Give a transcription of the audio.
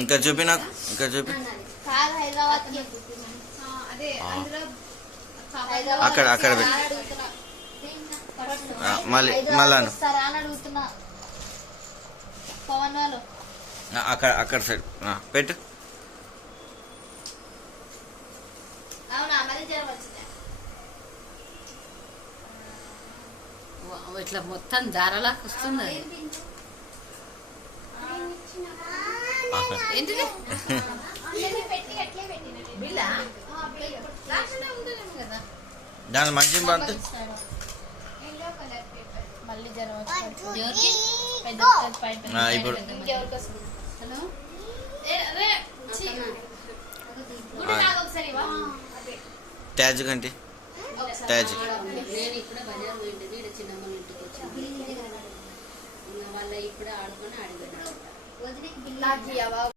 ఇంకా చూపి నాకు, ఇంకా చూపి. అక్కడ అక్కడ మళ్ళీ అక్కడ అక్కడ సైడ్ పెట్టు. ఇట్లా మొత్తం దారలాగా వస్తుంది. ఏంటిది దాని మంచి పండు ఇప్పుడు ట్యాజ్ కంటే ట్యాజ్ నేను ఇప్పుడు బజార్ పోయింది. ఇక్కడ చిన్నమ్మ ఇంటికి వచ్చింది. వాళ్ళ ఇప్పుడు ఆడుకొని ఆడిపోయినా